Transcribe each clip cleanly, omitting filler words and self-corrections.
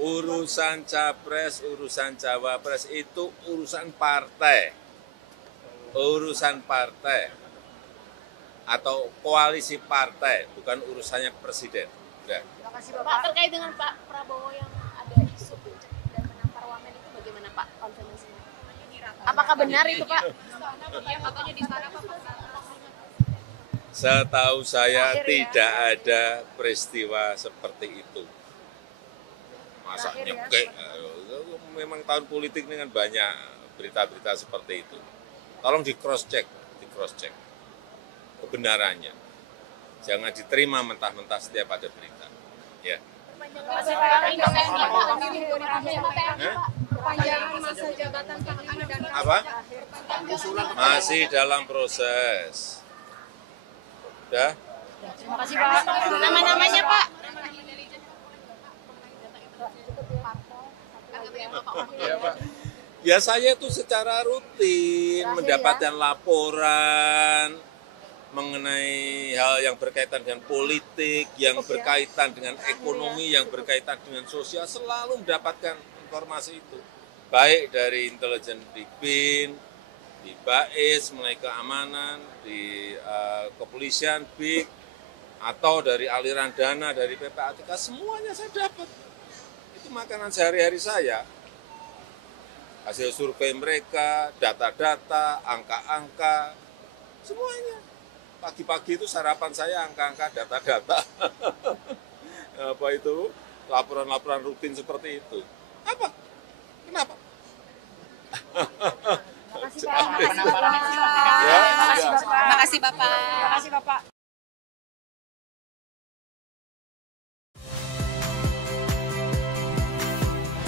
Urusan capres, urusan cawapres itu urusan partai. Urusan partai atau koalisi partai, bukan urusannya presiden. Udah. Pak, terkait dengan Pak Prabowo yang ada isu dan menampar wamen itu bagaimana Pak konfirmasinya? Apakah benar itu Pak? Iya, katanya di sana Pak. Setahu saya tidak ada peristiwa seperti itu. Masa nyekek, memang tahun politik dengan banyak berita-berita seperti itu. Tolong di cross check kebenarannya. Jangan diterima mentah-mentah setiap ada berita. Ya. Apa? Masih dalam proses. Udah? Terima kasih Pak. Nama-namanya Pak. Ya saya itu secara rutin mendapatkan laporan mengenai hal yang berkaitan dengan politik, yang berkaitan dengan ekonomi, yang berkaitan dengan sosial, selalu mendapatkan informasi itu. Baik dari intelijen di BIN, di BAIS, mulai keamanan, di kepolisian, BIK, atau dari aliran dana dari PPATK, semuanya saya dapat. Itu makanan sehari-hari saya. Hasil survei mereka, data-data, angka-angka, semuanya. Pagi-pagi itu sarapan saya angka-angka, data-data. Apa itu? Laporan-laporan rutin seperti itu. Apa? Kenapa? Terima kasih Bapak. Terima kasih Bapak.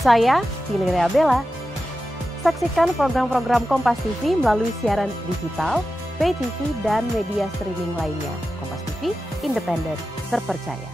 Saya Valeria Bella. Saksikan program-program Kompas TV melalui siaran digital, pay TV, dan media streaming lainnya. Kompas TV, independen, terpercaya.